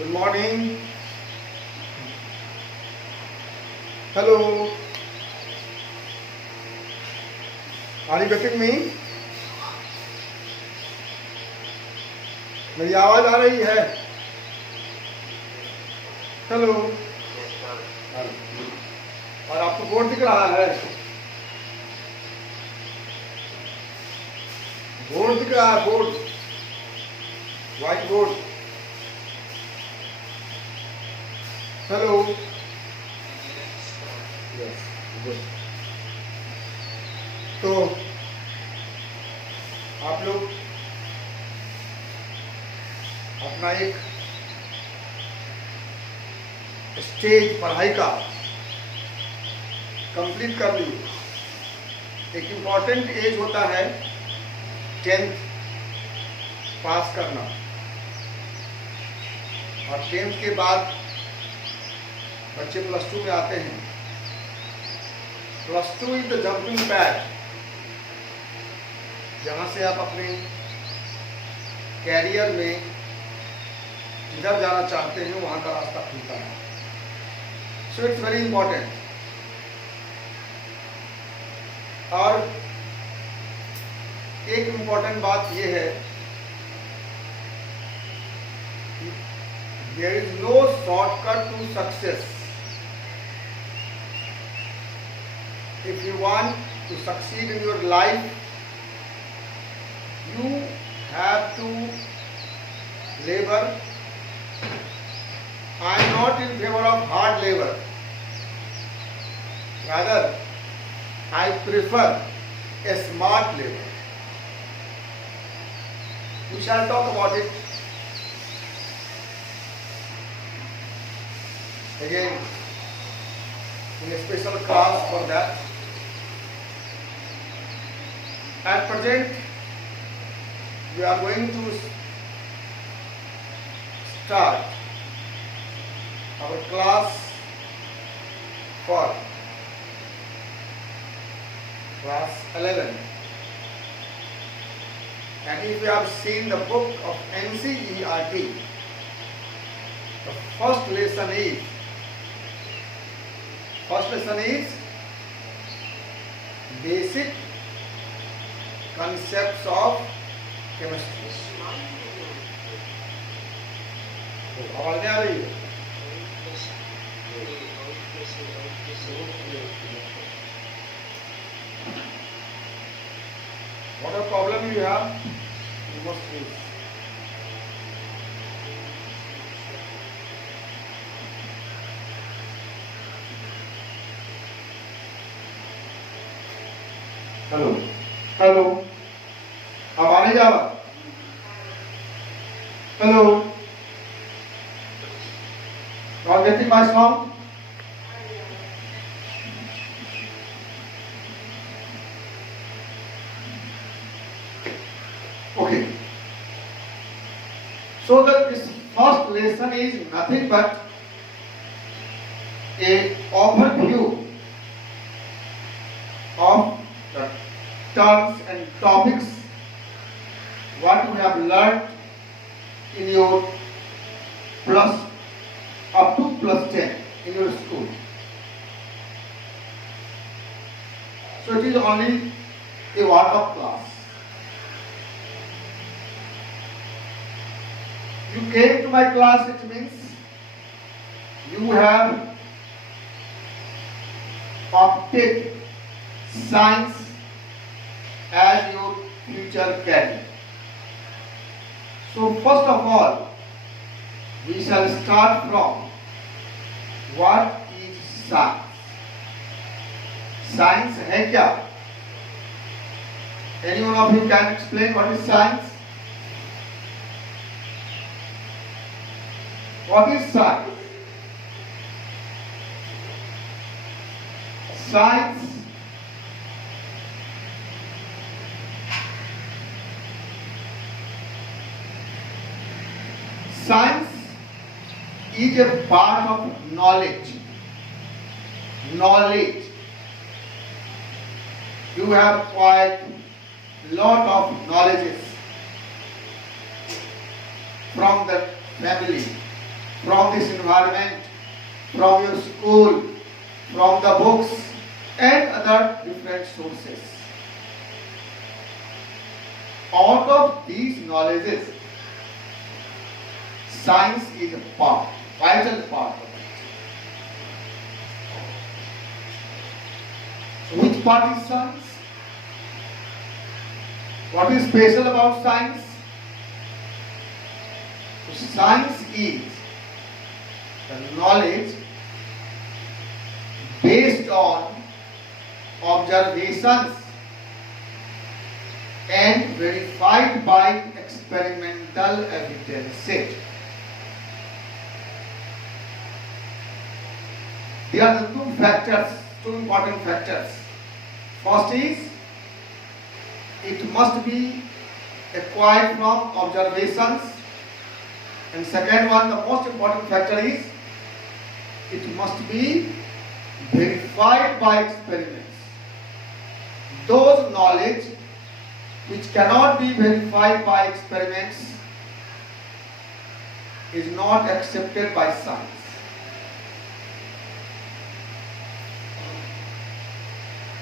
Good morning. Hello. Are you getting me? मेरी आवाज आ रही है? हेलो। और आपको बोर्ड दिख रहा है? बोर्ड दिख रहा है, board, white board. Hello. Yes, good. तो आप लोग अपना एक स्टेज पढ़ाई का कंप्लीट कर लीजिए। एक इम्पॉर्टेंट एज होता है 10th पास करना, और 10th के बाद बच्चे +2 में आते हैं। +2 इज द जंपिंग पैड, जहाँ से आप अपने कैरियर में जिधर जाना चाहते हैं वहाँ का रास्ता खुलता है। So it's very important. और एक इम्पॉर्टेंट बात यह है कि there is no shortcut to success. If you want to succeed in your life, you have to labor. I am not in favor of hard labor. Rather, I prefer a smart labor. We shall talk about it again in a special class for that. At present, we are going to start our class for class 11, and if you have seen the book of NCERT, the first lesson is basic concepts of chemistry. तो आवाज नहीं आ रही है? What a problem you have? You must face. Hello, hello, अब आने जा रहा? Hello, you are getting my sound? Okay. So this first lesson is nothing but a overview of the terms and topics what we have learned in your plus up to +10 in your school. So it is only a warm-up class. You came to my class, it means you have opted science as your future career. So first of all, we shall start from what is science. Science है क्या? Any one of you can explain what is science? What is science? Science is a part of knowledge. Knowledge. You have quite lot of knowledges from the family, from this environment, from your school, from the books and other different sources. Out of these knowledges, science is a part, vital part of it. Which part is science? What is special about science? So science is the knowledge based on observations and verified by experimental evidence. There are the two factors, two important factors. First is, it must be acquired from observations, and second one, the most important factor is, it must be verified by experiments. Those knowledge which cannot be verified by experiments is not accepted by science.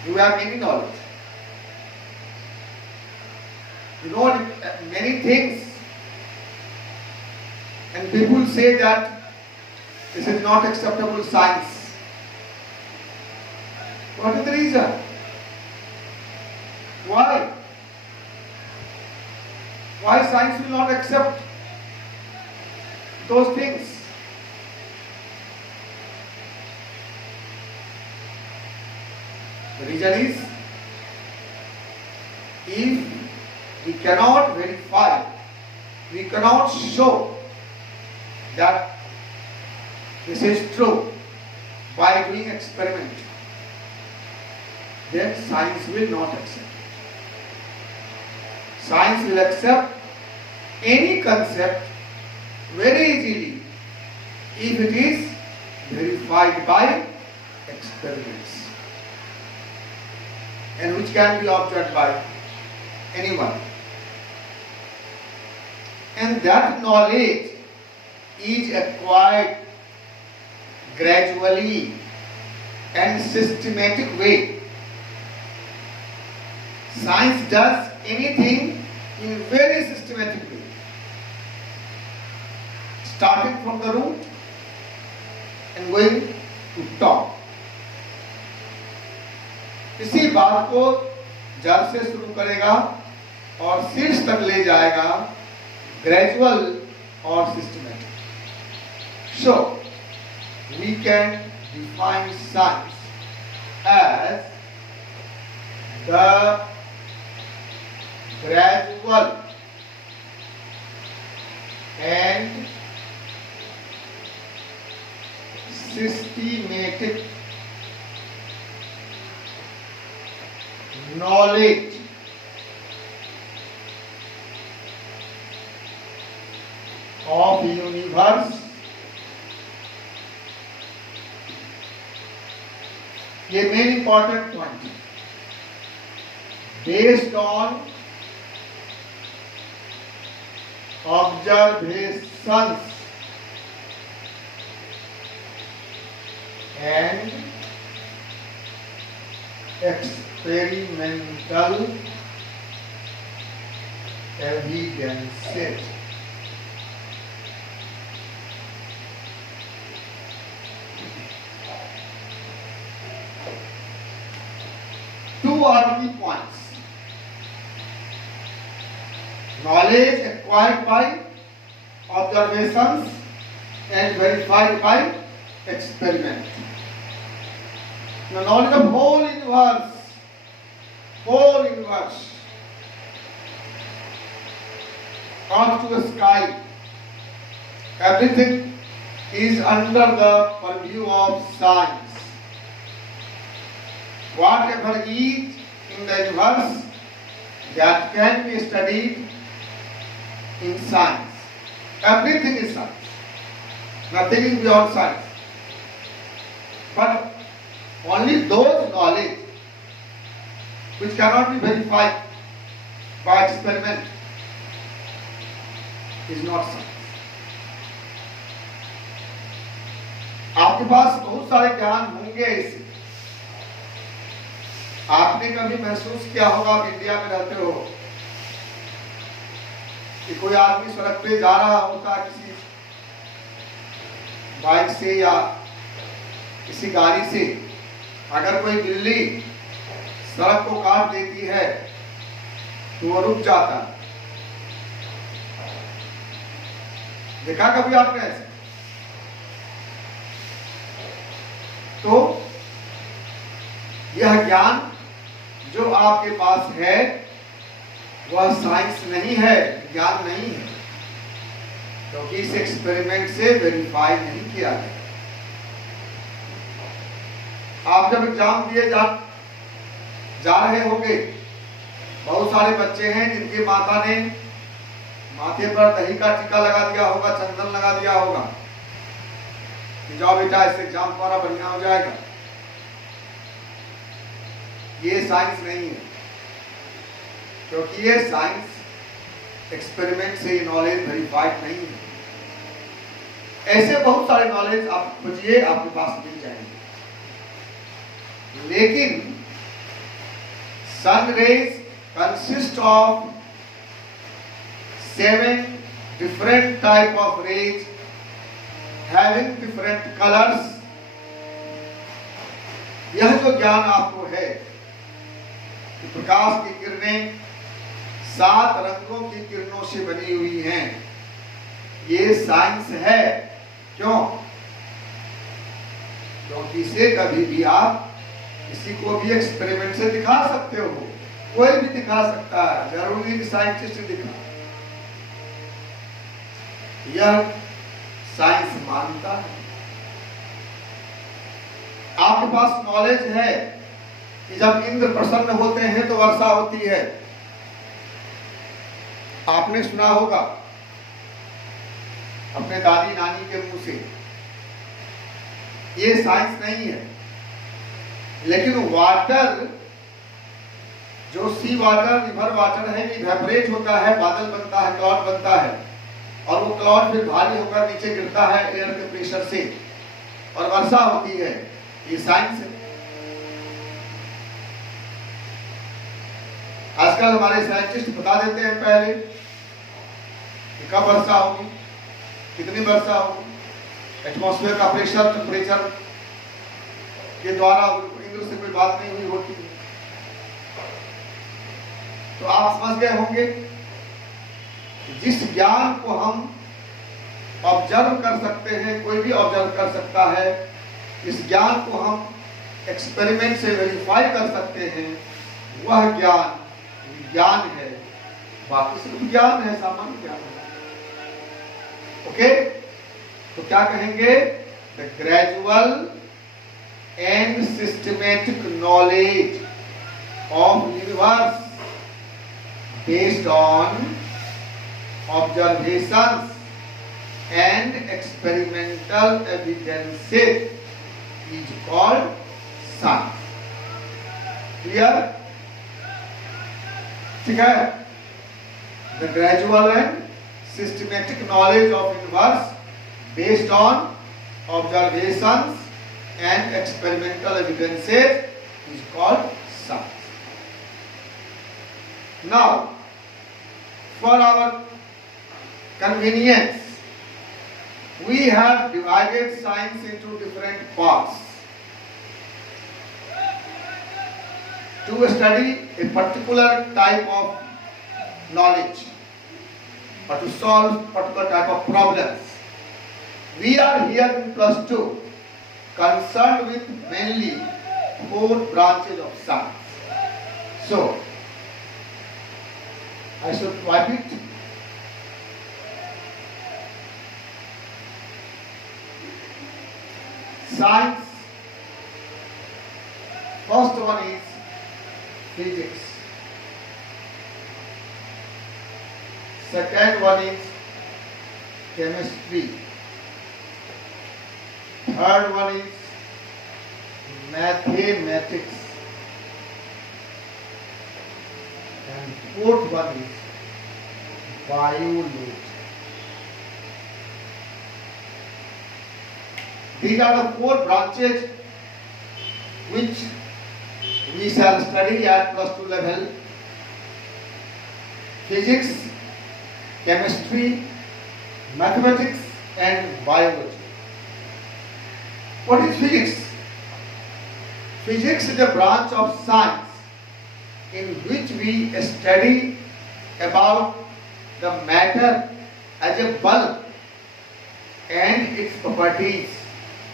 You have any knowledge. You know many things, and people say that this is not acceptable science. What is the reason? Why? Why science will not accept those things? The reason is, if we cannot verify, we cannot show that this is true by doing experiment, then science will not accept it. Science will accept any concept very easily if it is verified by experiments, and which can be observed by anyone. And that knowledge is acquired gradually and systematic way. Science does anything in very systematic way, starting from the root and going to top. इसी बात को जड़ से शुरू करेगा और शीर्ष तक ले जाएगा, ग्रेजुअल और systematic. So we can define science as the gradual and systematic knowledge of universe. ये मेन इंपॉर्टेंट पॉइंट है. Based on observations and experimental evidences. Two are key points. Knowledge acquired by observations and verified by experiment. The knowledge of whole universe, up to the sky, everything is under the purview of science. Whatever is in the universe, that can be studied in science. Everything is science. Nothing is beyond science. But only those knowledge which cannot be verified by experiment is not science. आपके पास बहुत सारे ज्ञान होंगे ऐसे। आपने कभी महसूस किया होगा, आप इंडिया में रहते हो, कि कोई आदमी सड़क पे जा रहा होता किसी बाइक से या किसी गाड़ी से, अगर कोई बिल्ली सड़क को काट देती है तो वो रुक जाता है। देखा कभी आपने ऐसे? तो यह ज्ञान जो आपके पास है वह साइंस नहीं है, ज्ञान नहीं है, क्योंकि इस एक्सपेरिमेंट से वेरीफाई नहीं किया गया। आप जब एग्जाम दिए जा रहे होंगे, बहुत सारे बच्चे हैं जिनकी माता ने माथे पर दही का टीका लगा दिया होगा, चंदन लगा दिया होगा कि जाओ बेटा इस एग्जाम तुम्हारा बढ़िया हो जाएगा। ये साइंस नहीं है, क्योंकि ये साइंस एक्सपेरिमेंट से नॉलेज वेरीफाइड नहीं है। ऐसे बहुत सारे नॉलेज आप खोजिए, आपके पास मिल जाएंगे। लेकिन sun rays consist of 7 different type of rays having different colors। यह जो ज्ञान आपको है कि प्रकाश की किरणें 7 रंगों की किरणों से बनी हुई हैं, ये साइंस है। क्यों? क्योंकि इसे कभी भी आप किसी को भी एक्सपेरिमेंट से दिखा सकते हो, कोई भी दिखा सकता है, जरूरी नहीं साइंटिस्ट दिखा। यह साइंस मानता है। आपके पास नॉलेज है कि जब इंद्र प्रसन्न होते हैं तो वर्षा होती है, आपने सुना होगा अपने दादी नानी के मुंह से। ये साइंस नहीं है। लेकिन वाटर, जो सी वाटर, रिवर वाटर है, इवेपोरेट होता है, बादल बनता है, क्लाउड बनता है, और वो क्लाउड फिर भारी होकर नीचे गिरता है एयर के प्रेशर से और वर्षा होती है। ये साइंस है। आजकल हमारे साइंटिस्ट बता देते हैं पहले कि कब वर्षा होगी, कितनी वर्षा होगी, एटमॉस्फेयर का प्रेशर, टेम्परेचर के द्वारा इंद्र से कोई बात नहीं हुई होती। तो आप समझ गए होंगे जिस ज्ञान को हम ऑब्जर्व कर सकते हैं, कोई भी ऑब्जर्व कर सकता है, इस ज्ञान को हम एक्सपेरिमेंट से वेरीफाई कर सकते हैं, वह ज्ञान विज्ञान है। बाकी सिर्फ ज्ञान है, सामान्य ज्ञान है। ओके, तो क्या कहेंगे? The gradual and systematic knowledge of universe based on observations and experimental evidences is called science। Clear? ठीक है? The gradual and systematic knowledge of universe based on observations and experimental evidences is called science। Now, for our convenience, we have divided science into different parts to study a particular type of knowledge or to solve particular type of problems. We are here in +2 concerned with mainly 4 branches of science. So, I should wipe it. Science. First one is physics. Second one is chemistry. Third one is mathematics. And fourth one is biology. These are the four branches which we shall study at +2 level: physics, chemistry, mathematics and biology. What is physics? Physics is a branch of science in which we study about the matter as a bulk and its properties,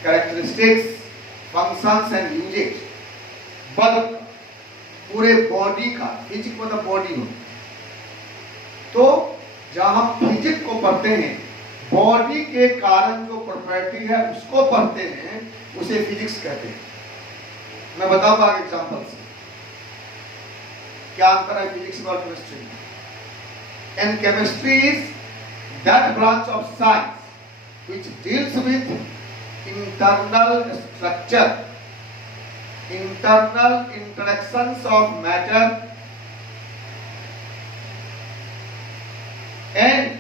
characteristics, functions and usage. Bulk पूरे body का, physics मतलब body हो, तो जहां हम physics को पढ़ते हैं, बॉडी के कारण जो प्रॉपर्टी है उसको पढ़ते हैं, उसे फिजिक्स कहते हैं। मैं बताऊंगा एग्जांपल से क्या अंतर है फिजिक्स और केमिस्ट्री में। And chemistry is that branch of science which deals with internal structure, internal interactions of matter and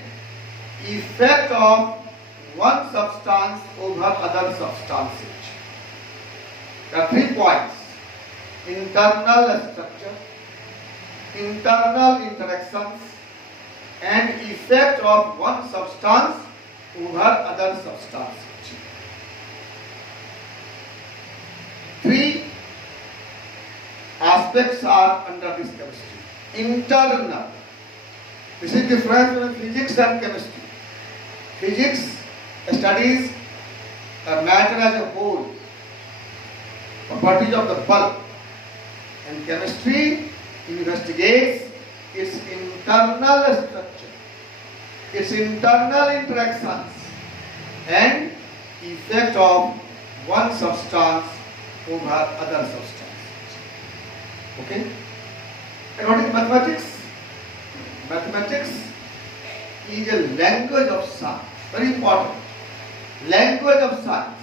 effect of one substance over other substances. There are 3 points: internal structure, internal interactions and effect of one substance over other substances. 3 aspects are under this chemistry. Internal. This is different between physics and chemistry. Physics studies a matter as a whole, properties of the bulk, and chemistry investigates its internal structure, its internal interactions and effect of one substance over other substances. Okay? And what is mathematics? Mathematics is a language of science. Very important. Language of science.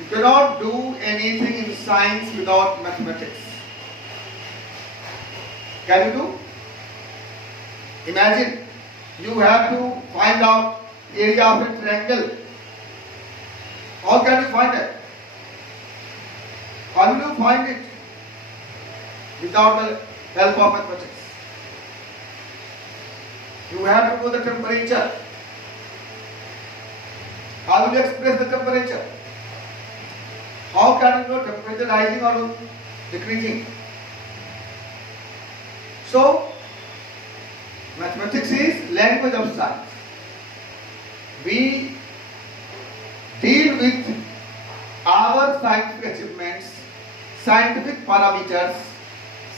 You cannot do anything in science without mathematics. Can you do? Imagine you have to find out area of a triangle. How can you find it? How will you find it without the help of mathematics? You have to know the temperature. How will you express the temperature? How can you know temperature rising or decreasing? So, mathematics is language of science. We deal with our scientific achievements, scientific parameters,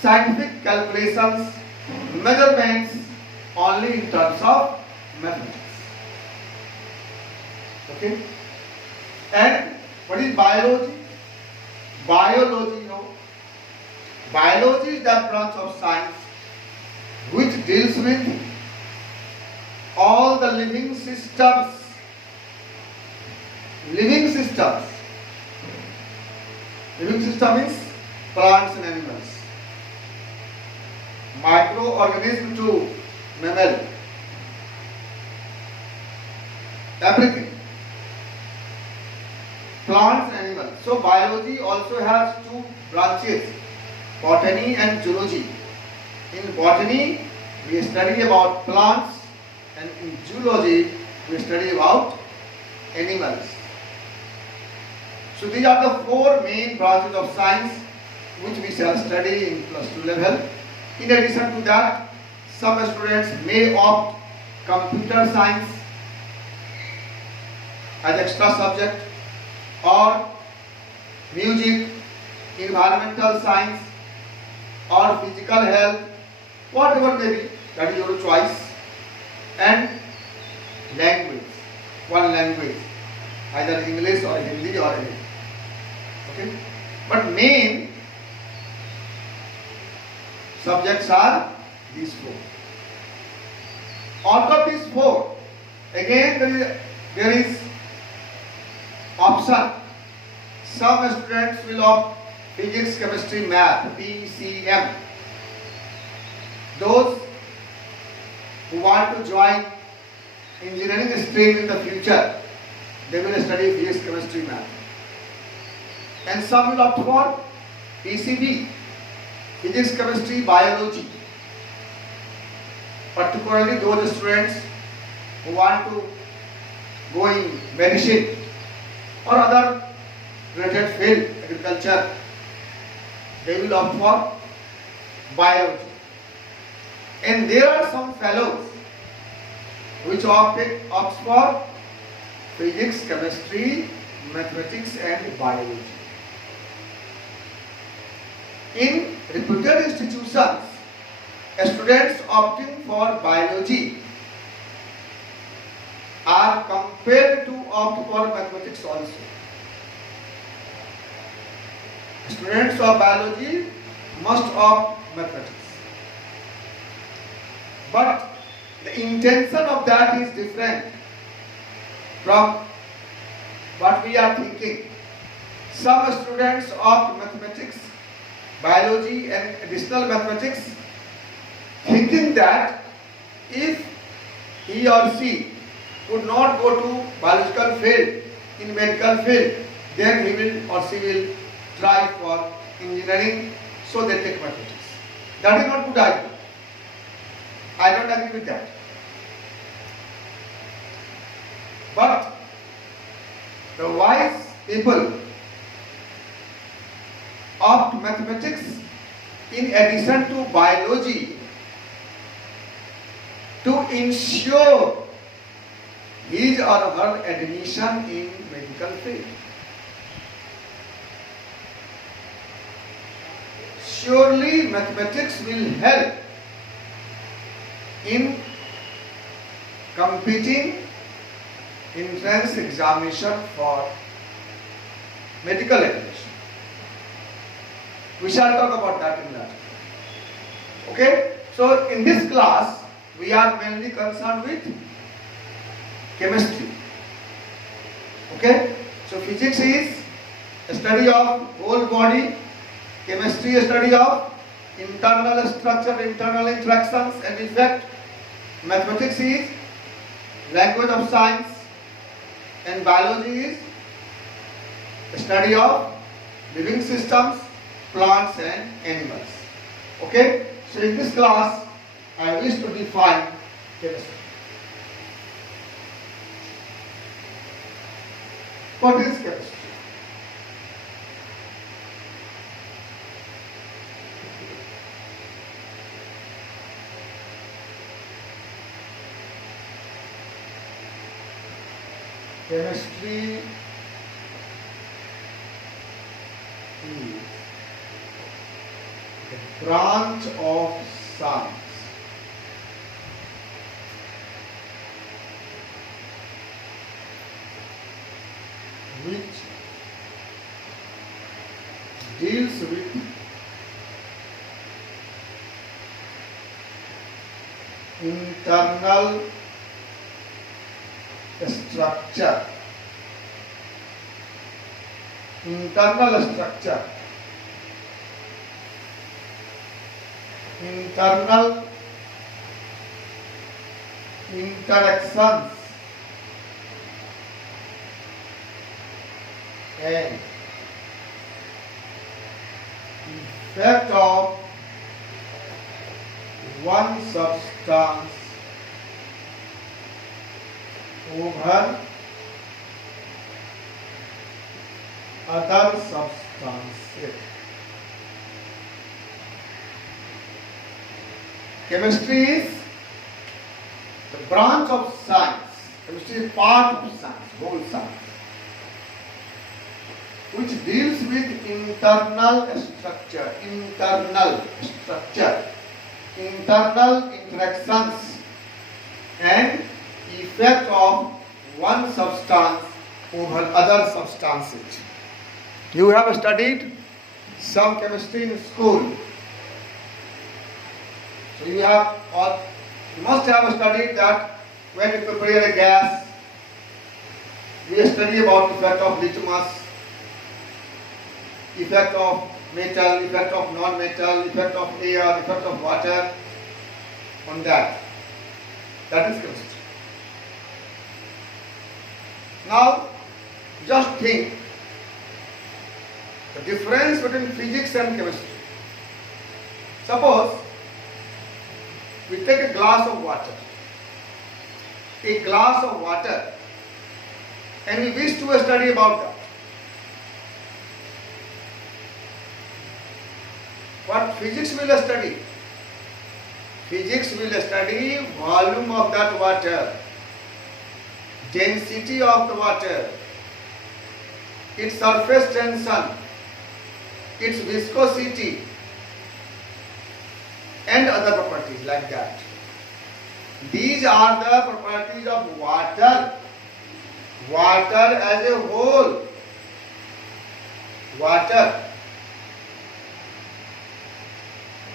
scientific calculations, measurements only in terms of mathematics. Okay? And what is biology? Biology, biology is that branch of science which deals with all the living systems. Living systems. Living system is plants and animals. Microorganism to mammal. Everything. Plants and animals. So biology also has 2 branches, botany and zoology. In botany, we study about plants, and in zoology, we study about animals. So these are the 4 main branches of science which we shall study in +2 level. In addition to that, some students may opt computer science as extra subject, or music, environmental science, or physical health, whatever may be, that is your choice. And language, one language, either English or Hindi or anything. Okay? But main subjects are these 4. Out of these 4, again there is option. Some students will opt physics, chemistry, math, PCM. Those who want to join engineering stream in the future, they will study physics, chemistry, math. And some will opt for PCB, physics, chemistry, biology. Particularly those students who want to go in medicine or other related field, agriculture, they will opt for biology. And there are some fellows which opts for physics, chemistry, mathematics and biology. In reputed institutions, students opting for biology are compelled to opt for mathematics also. Students of biology must opt mathematics. But the intention of that is different from what we are thinking. Some students opt mathematics, biology and additional mathematics, thinking that if he or she could not go to biological field, in medical field, then he will or she will try for engineering, so they take mathematics. That is not good idea. I don't agree with that. But the wise people opt mathematics in addition to biology to ensure his or her admission in medical field. Surely mathematics will help in competing entrance examination for medical admission. We shall talk about that in that. Okay? So in this class, we are mainly concerned with chemistry. Okay? So physics is a study of whole body, chemistry a study of internal structure, internal interactions and effect. Mathematics is language of science, and biology is a study of living systems, plants and animals. Okay? So in this class, I wish to define chemistry. What is chemistry? Chemistry is a branch of science which deals with internal structure, internal interactions and effect of one substance over other substances. Chemistry is the branch of science. Chemistry is part of science, whole science, which deals with internal structure, internal interactions and effect of one substance over other substances. You have studied some chemistry in school. So you must have studied that when you prepare a gas, we study about the effect of litmus, effect of metal, effect of non-metal, effect of air, effect of water on that. That is chemistry. Now, think the difference between physics and chemistry. Suppose we take a glass of water. A glass of water, and we wish to study about that. What physics will study? Physics will study volume of that water, density of the water, its surface tension, its viscosity, and other properties like that. These are the properties of water. Water as a whole. Water.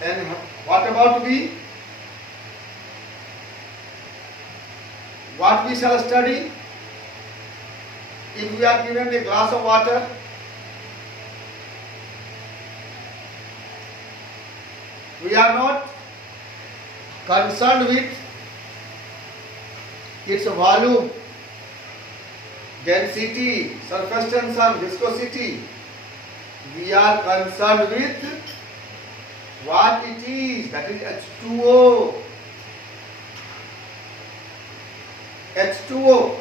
And what about we? What we shall study? If we are given a glass of water, we are not concerned with its volume, density, surface tension, viscosity. We are concerned with what it is, that is H2O. H2O.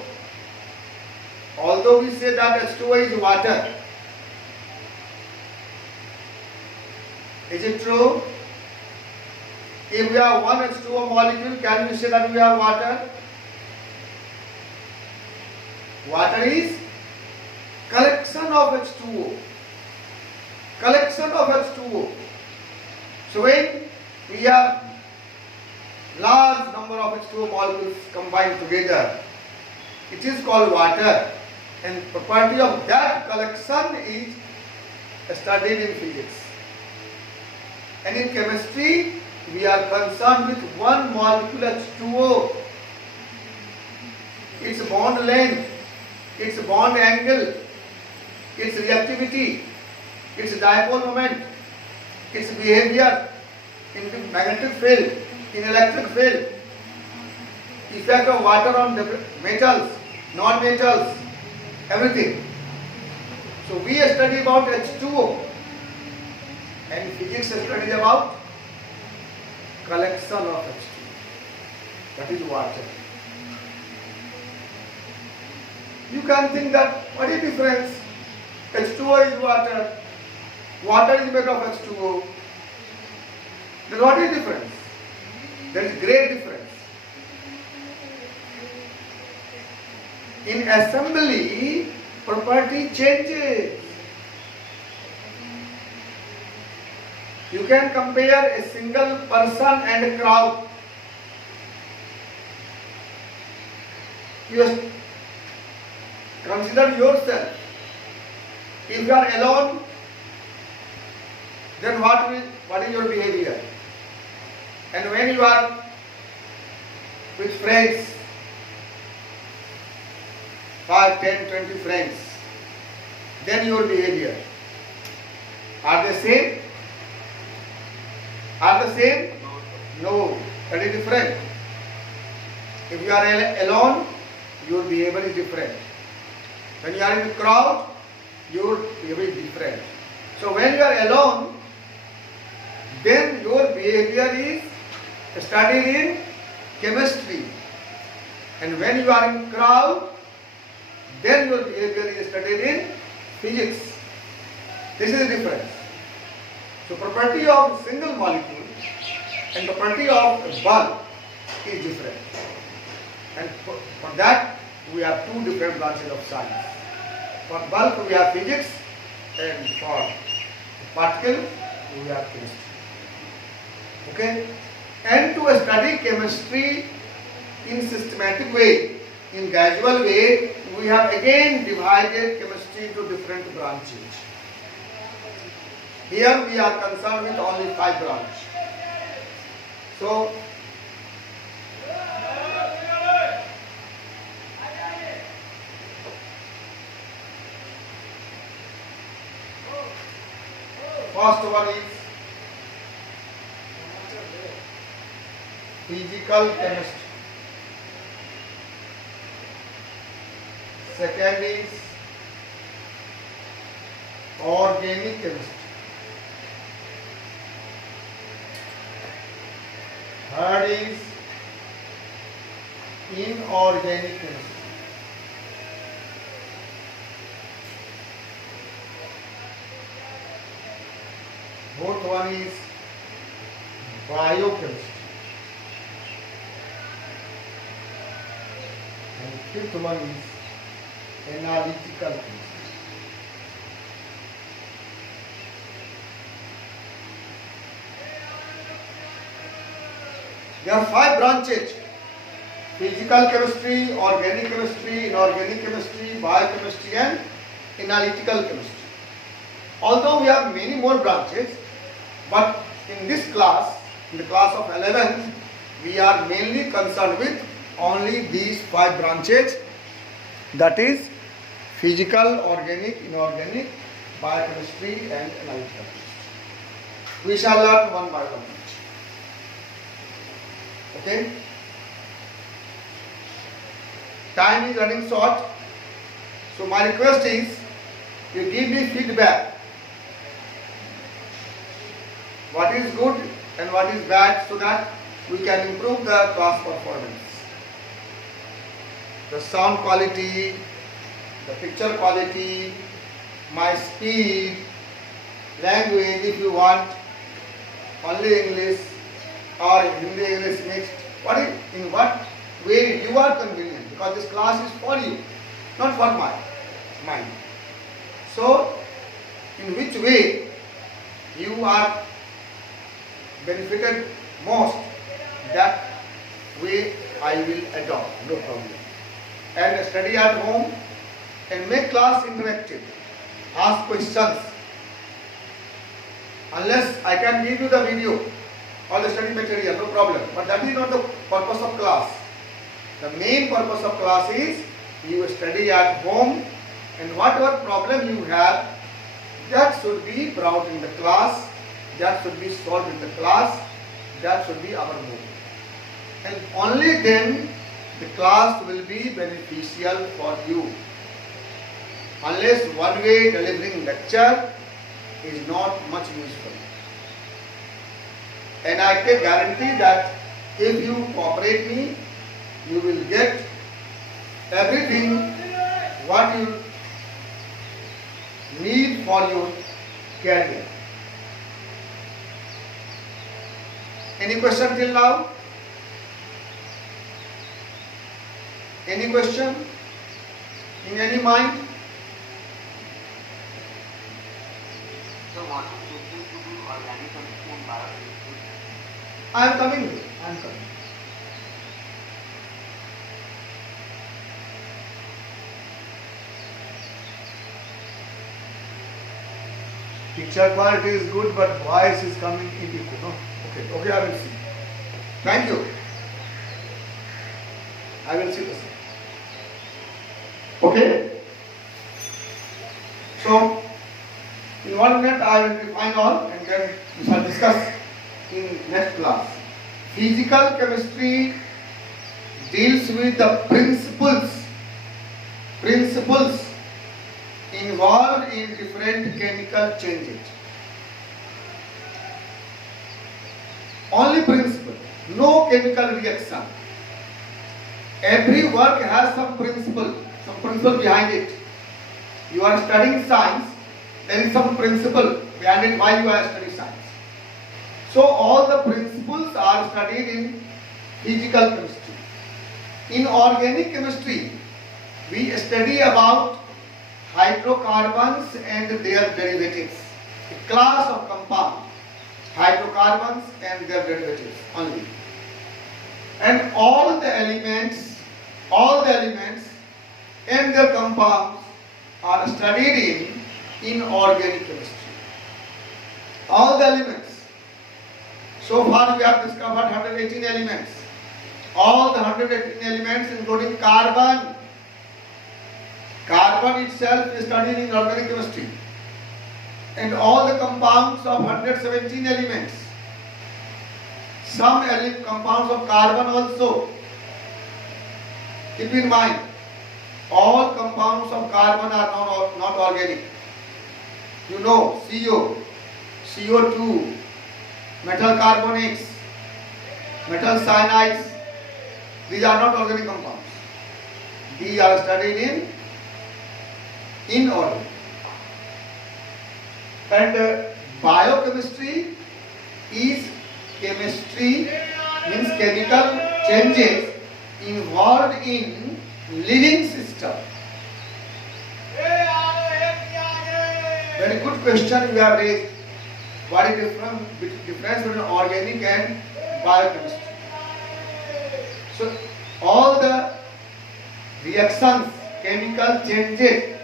Although we say that H2O is water, is it true? If we have one H2O molecule, can we say that we have water? Water is collection of H2O. Collection of H2O. So when we have large number of H2O molecules combined together, it is called water. And property of that collection is studied in physics. And in chemistry, we are concerned with one molecule H2O. Its bond length, its bond angle, its reactivity, its dipole moment, its behavior in the magnetic field, in electric field, effect of water on the metals, non-metals, everything. So we study about H2O, and physics studies about collection of H2O. That is water. You can think that what is the difference? H2O is water. Water is made of H2O. Then what is the difference? There is great difference. In assembly, property changes. You can compare a single person and a crowd. You consider yourself. If you are alone, then what is your behavior? And when you are with friends, 5, 10, 20 friends, then your behavior. Are they same? Are the same? No, that is different. If you are alone, your behavior is different. When you are in a crowd, your behavior is different. So when you are alone, then your behavior is studied in chemistry. And when you are in crowd, then your behavior is studied in physics. This is the difference. So property of single molecule and property of a bulk is different. And for that we have two different branches of science. For bulk we have physics, and for particle we have chemistry. Okay? And to study chemistry in systematic way, in gradual way, we have again divided chemistry into different branches. Here we are concerned with only 5 branches. So, first one is physical chemistry. Second is organic chemistry. Third is inorganic chemistry. Fourth one is biochemistry. And fifth one is analytical chemistry. There are 5 branches: physical chemistry, organic chemistry, inorganic chemistry, biochemistry and analytical chemistry. Although we have many more branches, but in this class, in the class of 11th, we are mainly concerned with only these 5 branches, that is physical, organic, inorganic, biochemistry and analytical chemistry. We shall learn one by one. Okay? Time is running short, so my request is you give me feedback. What is good and what is bad, so that we can improve the class performance. The sound quality, the picture quality, my speed, language if you want, only English or Hindi English mixed, in what way you are convenient, because this class is for you, not for my mind. So, in which way you are benefited most, that way I will adopt, no problem. And study at home and make class interactive. Ask questions. Unless I can give you the video or the study material, no problem. But that is not the purpose of class. The main purpose of class is you study at home, and whatever problem you have, that should be brought in the class, that should be solved in the class, that should be our goal. And only then the class will be beneficial for you. Unless one way delivering lecture is not much useful. And I can guarantee that if you cooperate me, you will get everything what you need for your career. Any question till now? Any question in any mind? So what is the difference between organic chemistry and biochemistry? I am coming. I am coming. Picture quality is good, but voice is coming in echo. No? Okay, I will see. Thank you. I will see the same. Okay. So, in 1 minute I will define all, and then we shall discuss in next class. Physical chemistry deals with the principles involved in different chemical changes. Only principle, no chemical reaction. Every work has some principle behind it. You are studying science, there is some principle behind it why you are studying science. So all the principles are studied in physical chemistry. In organic chemistry, we study about hydrocarbons and their derivatives. A class of compounds, hydrocarbons and their derivatives only. And all the elements and their compounds are studied in inorganic chemistry. All the elements. So far we have discovered 118 elements. All the 118 elements including carbon. Carbon itself is studied in organic chemistry. And all the compounds of 117 elements. Some compounds of carbon also. Keep in mind, all compounds of carbon are not organic. You know CO, CO2, metal carbonics, metal cyanides. These are not organic compounds. These are studied in inorganic. And biochemistry is chemistry, means chemical changes involved in living system. Very good question you have raised. What is the difference between organic and biochemistry? So all the reactions, chemical changes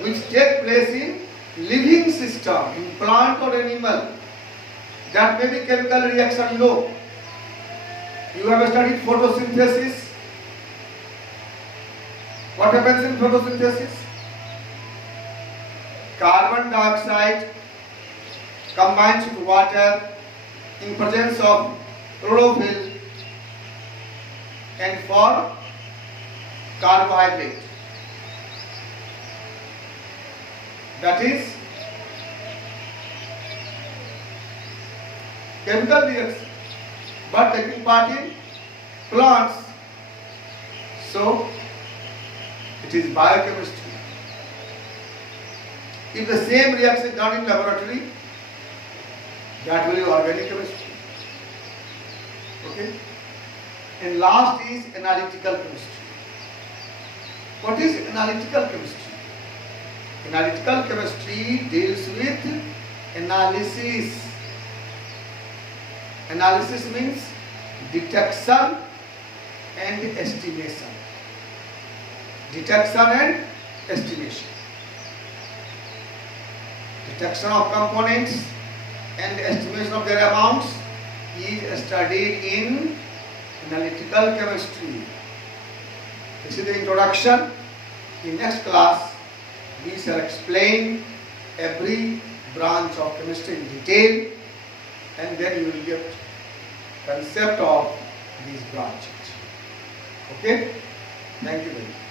which take place in living system, in plant or animal, that may be chemical reaction, you know. You have studied photosynthesis. What happens in photosynthesis? Carbon dioxide combines with water in presence of chlorophyll and form carbohydrate. That is chemical reaction, but taking part in plants. So it is biochemistry. If the same reaction is done in laboratory, that will be organic chemistry. Okay? And last is analytical chemistry. What is analytical chemistry? Analytical chemistry deals with analysis. Analysis means detection and estimation. Detection and estimation. Detection of components and estimation of their amounts is studied in analytical chemistry. This is the introduction. In next class, we shall explain every branch of chemistry in detail, and then you will get concept of these branches. Okay? Thank you very much.